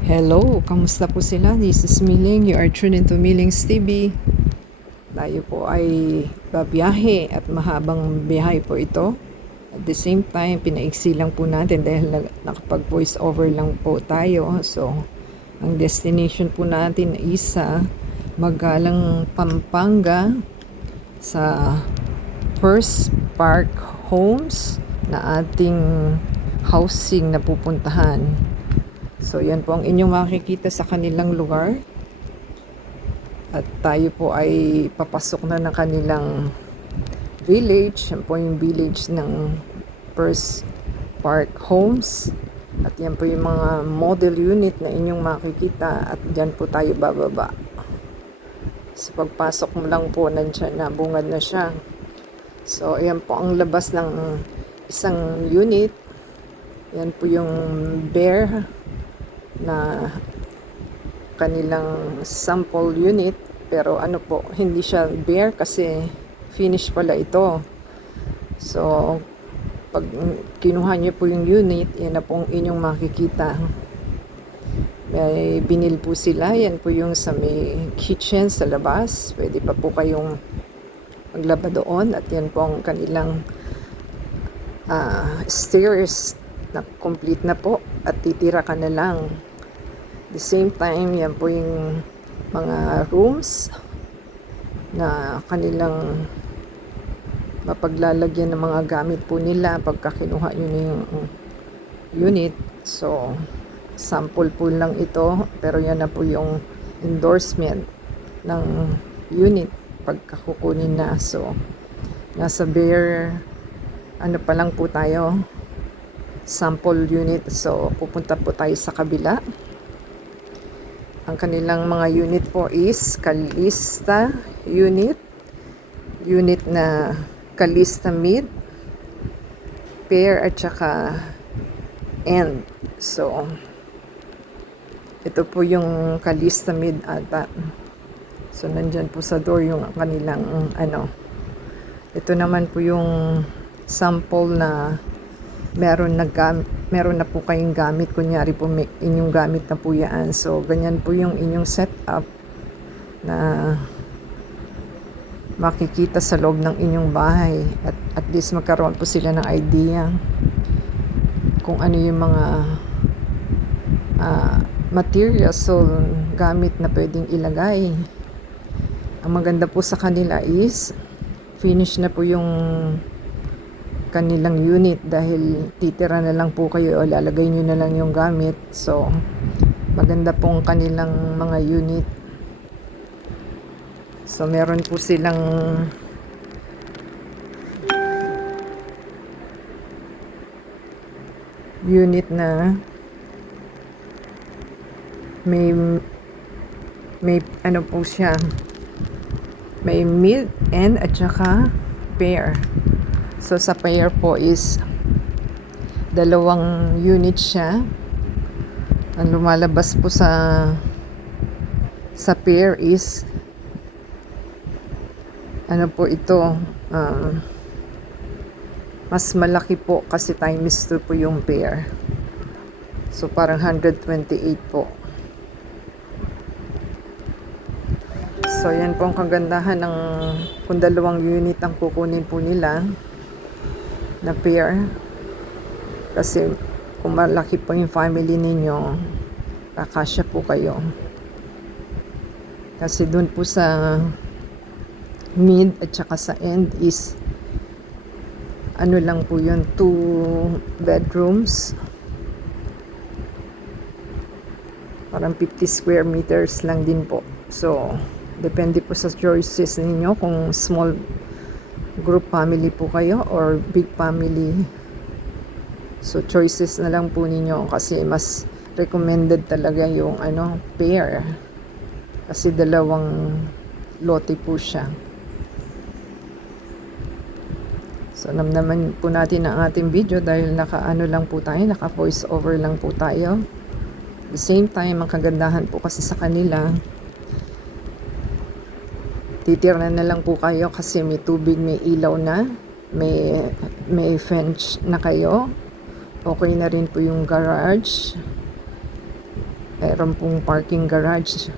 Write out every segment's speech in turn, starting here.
Hello, kamusta po sila? This is Miling. You are tuned into Miling's TV. Tayo po ay babiyahe at mahabang biyahe po ito. At the same time, pinaiksi lang po natin dahil nakapag voice over lang po tayo. So, ang destination po natin is sa Magalang, Pampanga sa First Park Homes na ating housing na pupuntahan. So, yan po ang inyong makikita sa kanilang lugar. At tayo po ay papasok na ng kanilang village. Yan po yung village ng First Park Homes. At yan po yung mga model unit na inyong makikita. At dyan po tayo bababa. So, pagpasok mo lang po, nandiyan na, bungad na siya. So, yan po ang labas ng isang unit. Yan po yung bear na kanilang sample unit, pero ano po, hindi siya bare kasi finish pala ito. So, pag kinuha niyo po yung unit, yan na po ang inyong makikita. May binil po sila, yan po yung sa may kitchen sa labas. Pwede pa po kayong maglaba doon, at yan po ang kanilang stairs na complete na po at titira ka na lang. The same time, yan po yung mga rooms na kanilang mapaglalagyan ng mga gamit po nila pagka kinuha nyo na yung unit. So, sample po lang ito, pero yan na po yung endorsement ng unit pagka kukunin na. So, nasa bare, ano pa lang po tayo, sample unit. So, pupunta po tayo sa kabila. Ang kanilang mga unit po is Calista unit. Unit na Calista mid, pair at saka end. So, ito po yung Calista mid ata. So, nandyan po sa door yung kanilang ano. Ito naman po yung sample na meron na po kayong gamit, kunyari po may inyong gamit na po yan. So, ganyan po yung inyong setup na makikita sa loob ng inyong bahay. At least magkaroon po sila ng idea kung ano yung mga materials o gamit na pwedeng ilagay. Ang maganda po sa kanila is finish na po yung kanilang unit dahil titira na lang po kayo o lalagay nyo na lang yung gamit. So, maganda pong kanilang mga unit. So, meron po silang unit na may ano po siya, may mid, end at saka pair. So, sa pair po is dalawang unit siya. Ang lumalabas po sa pair is ano po ito, mas malaki po kasi times 2 po yung pair. So, parang 128 po. So, yan po ang kagandahan ng kung dalawang unit ang kukunin po nila na pair. Kasi kung malaki po yung family ninyo, kakasya po kayo. Kasi dun po sa mid at saka sa end is ano lang po yun, 2 bedrooms. Parang 50 square meters lang din po. So, depende po sa choices ninyo kung small group family po kayo or big family. So, choices na lang po ninyo kasi mas recommended talaga yung pair. Kasi dalawang lote po siya. So, namnaman po natin ang ating video dahil lang po tayo, naka voice over lang po tayo. At the same time, ang kagandahan po kasi sa kanila, titira na lang po kayo kasi may tubig, may ilaw na, may fence na kayo. Okay na rin po yung garage. Meron pong parking garage.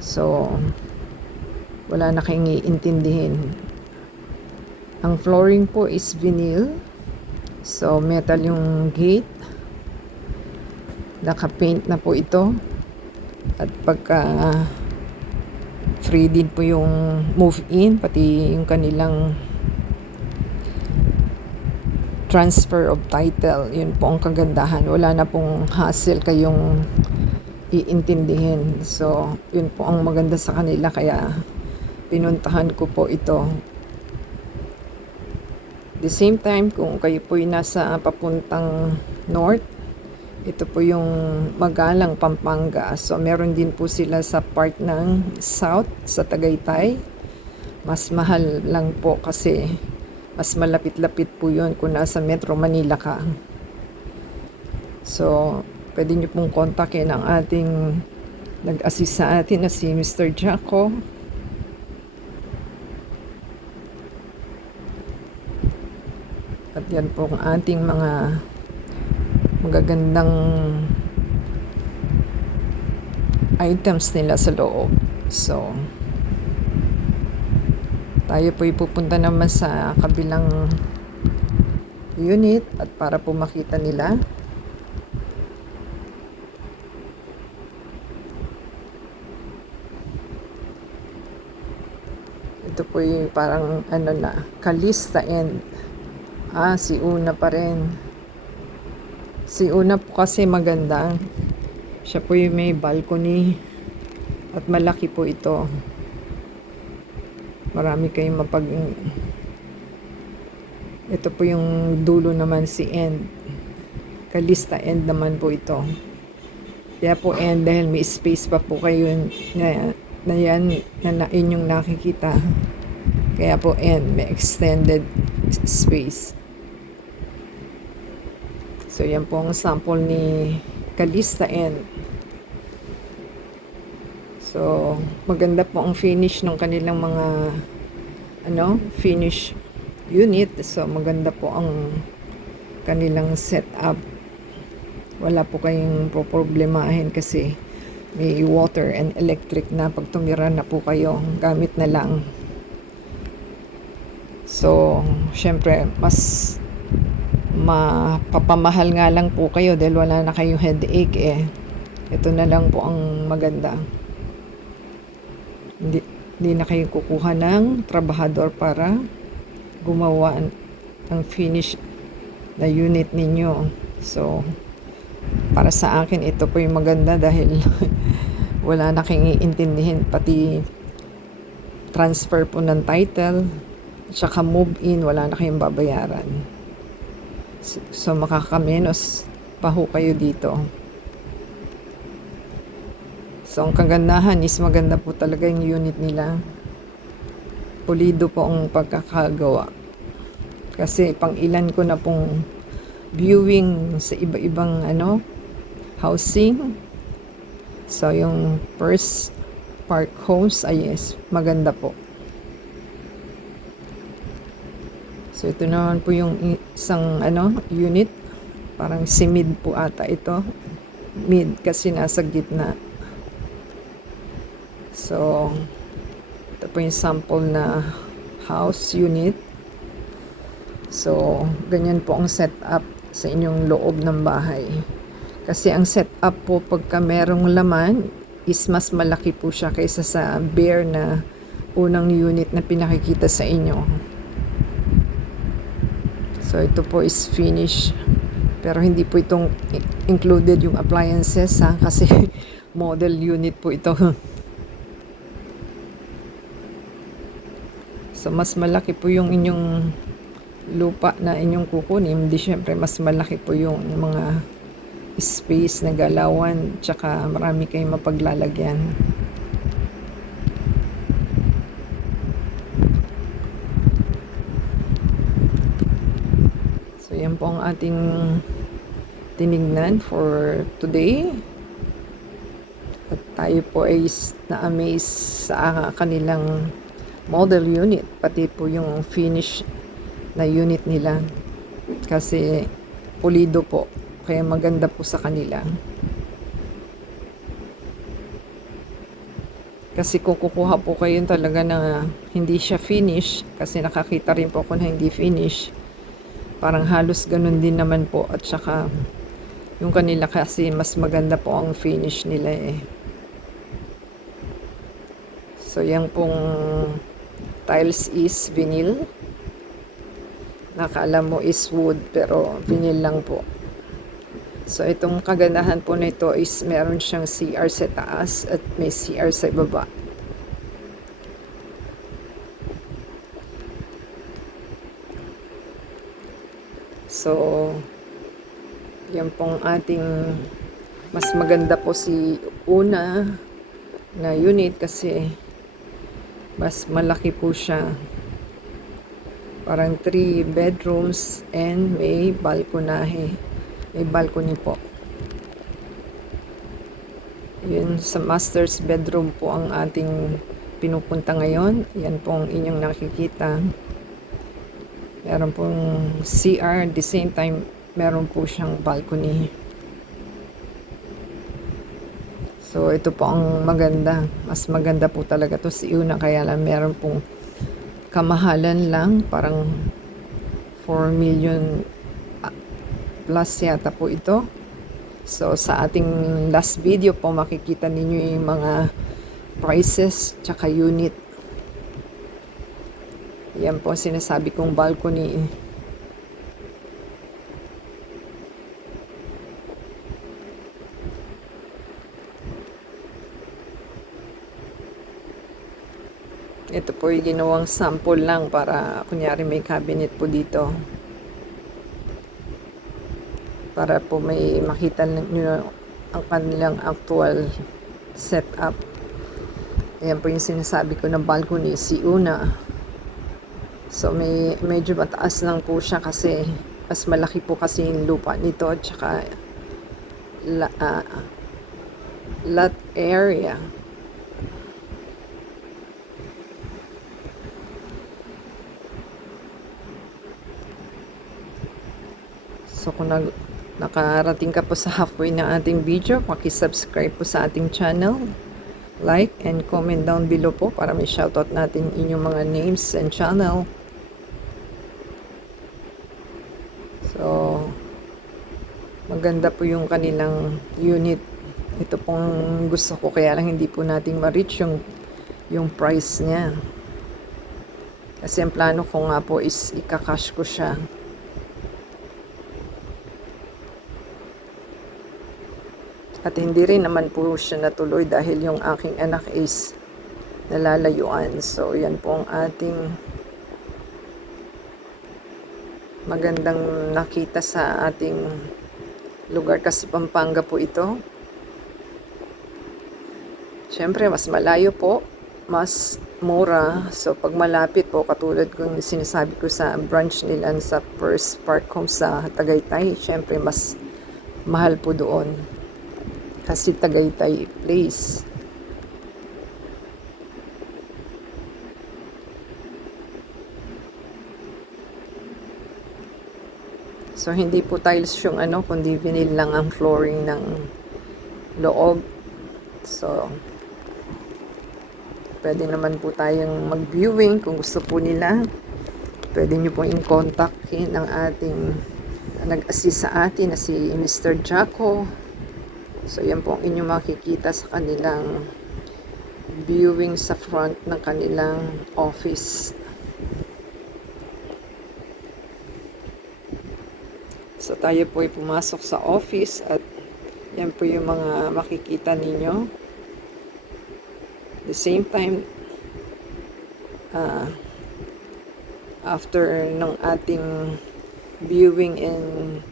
So, wala na kayong iintindihin. Ang flooring po is vinyl. So, metal yung gate. Naka-paint na po ito. At pagka free din po yung move-in, pati yung kanilang transfer of title. Yun po ang kagandahan. Wala na pong hassle kayong iintindihin. So, yun po ang maganda sa kanila. Kaya, pinuntahan ko po ito. The same time, kung kayo po yung nasa papuntang north, ito po yung Magalang, Pampanga. So, meron din po sila sa part ng south, sa Tagaytay. Mas mahal lang po kasi mas malapit-lapit po yun kung nasa Metro Manila ka. So, pwede nyo pong kontakin ang ating nag-assist sa atin na si Mr. Jaco. At yan po ang ating mga magagandang items nila sa loob. So, tayo po ipupunta naman sa kabilang unit at para po makita nila. Ito po yung parang ano na, Calista End. Si Una pa rin. Si Una po kasi maganda. Siya po yung may balcony at malaki po ito. Marami kayong ito po yung dulo naman si End. Calista End naman po ito. Kaya po End dahil may space pa po kayo na yan na inyong nakikita. Kaya po End may extended space. So yan po ang sample ni Calista End. So, maganda po ang finish ng kanilang mga finish unit. So, maganda po ang kanilang setup. Wala po kayong problemahin kasi may water and electric na pag tumira na po kayo, gamit na lang. So, syempre, mas mapapamahal nga lang po kayo dahil wala na kayong headache eh. Ito na lang po ang maganda. Hindi na kayo kukuha ng trabahador para gumawa ng finish na unit ninyo. So, para sa akin, ito po yung maganda dahil wala na kayong iintindihin. Pati transfer po ng title, tsaka move-in, wala na kayong babayaran. So, makakamenos pa ho kayo dito. So, ang kagandahan is maganda po talaga yung unit nila. Pulido po ang pagkakagawa. Kasi pang ilan ko na pong viewing sa iba-ibang housing. So, yung first park homes ay maganda po. So, ito naman po yung isang unit. Parang si mid po ata ito. Mid kasi nasa gitna. So, ito po yung sample na house unit. So, ganyan po ang setup sa inyong loob ng bahay. Kasi ang setup po pagka merong laman is mas malaki po siya kaysa sa bare na unang unit na pinakikita sa inyo. So, ito po is finish. Pero hindi po itong included yung appliances kasi model unit po ito. So, mas malaki po yung inyong lupa na inyong kukunin. Hindi syempre, mas malaki po yung mga space na galawan. Tsaka marami kayong mapaglalagyan. So, yan po ang ating tinignan for today. At tayo po ay na-amaze sa kanilang model unit, pati po yung finish na unit nila kasi pulido po, kaya maganda po sa kanila. Kasi kung kukuha po kayo talaga na hindi siya finish, kasi nakakita rin po ako na hindi finish, parang halos ganun din naman po. At saka yung kanila kasi mas maganda po ang finish nila eh. So yung pong tiles is vinyl. Nakala mo is wood pero vinyl lang po. So itong kagandahan po nito is meron siyang CR sa taas at may CR sa baba. So yan pong ating mas maganda po si una na unit kasi mas malaki po siya. Parang 3 bedrooms and may balkonahe. May balcony po. Yun sa master's bedroom po ang ating pinupunta ngayon. Yan pong inyong nakikita. Meron pong CR. At the same time, meron po siyang balcony. So, ito po ang maganda. Mas maganda po talaga to si una. Kaya lang meron pong kamahalan lang. Parang 4 million plus yata po ito. So, sa ating last video po, makikita ninyo yung mga prices tsaka unit. Yan po sinasabi kong balcony. Ito po yung ginawang sample lang para kunyari may cabinet po dito. Para po may makita nyo ang kanilang actual setup. Ayan po yung sinasabi ko ng balcony, si una. So medyo mataas lang po siya kasi mas malaki po kasi yung lupa nito at saka lot area. So kung nakarating ka po sa halfway ng ating video, paki-subscribe po sa ating channel, like and comment down below po para may shoutout natin inyong mga names and channel. So maganda po yung kanilang unit. Ito pong gusto ko, kaya lang hindi po natin ma-reach yung price niya. Kasi ang plano ko nga po is ika-cash ko siya. At hindi rin naman po siya natuloy dahil yung aking anak is nalalayuan. So, yan po ang ating magandang nakita sa ating lugar kasi Pampanga po ito. Siyempre, mas malayo po, mas mura. So, pag malapit po, katulad kung sinasabi ko sa branch nila sa First Park Home sa Tagaytay, siyempre, mas mahal po doon. Kasi Tagaytay place. So, hindi po tiles yung kundi vinyl lang ang flooring ng loob. So, pwede naman po tayong mag-viewing kung gusto po nila. Pwede nyo po in-contactin ang ating nag-assist sa atin na si Mr. Jaco. So, yan po ang inyong makikita sa kanilang viewing sa front ng kanilang office. So, tayo po ay pumasok sa office at yan po yung mga makikita ninyo. The same time, after ng ating viewing and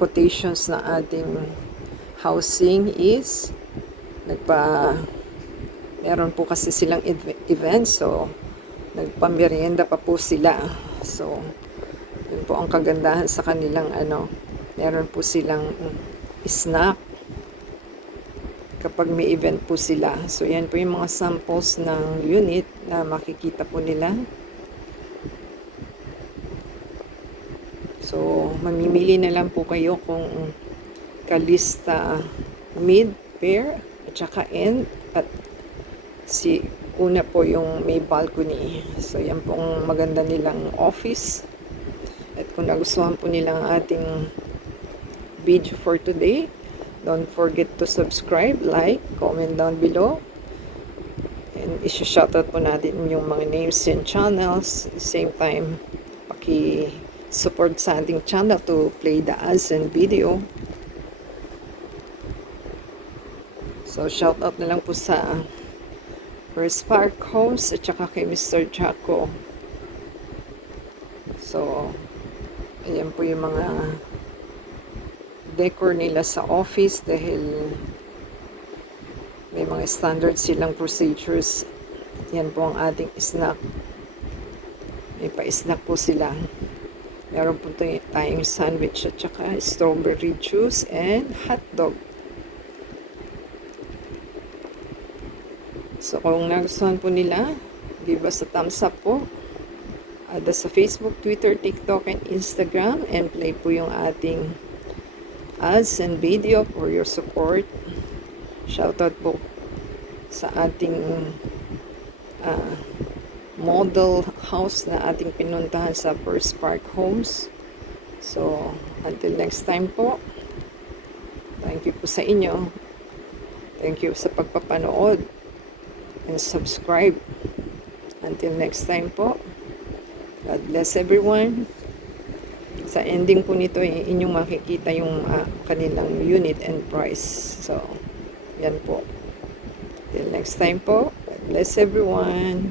quotations na ating housing is meron po kasi silang event, so nagpamerienda pa po sila. So yun po ang kagandahan sa kanilang meron po silang snack kapag may event po sila. So yan po yung mga samples ng unit na makikita po nila. So mamimili na lang po kayo kung kalista mid, pair, at saka end, at Una po yung may balcony. So, yan pong maganda nilang office. At kung nagustuhan po nilang ating video for today, don't forget to subscribe, like, comment down below. And isa-shoutout po natin yung mga names and channels. At the same time, paki-support sa ating channel to play the ads and video. So, shoutout na lang po sa First Park Homes at saka kay Mr. Chaco. So, ayan po yung mga decor nila sa office dahil may mga standard silang procedures. Yan po ang ating snack. May pa-snack po sila. Meron po tayong sandwich at saka strawberry juice and hot dog. So, kung nagustuhan po nila, give us a thumbs up po. Sa Facebook, Twitter, TikTok, and Instagram. And play po yung ating ads and video for your support. Shoutout po sa ating model house na ating pinuntahan sa First Park Homes. So, until next time po, thank you po sa inyo. Thank you sa pagpapanood. And subscribe. Until next time po. God bless everyone. Sa ending po nito, inyong makikita yung kanilang unit and price. So, yan po. Till next time po. God bless everyone.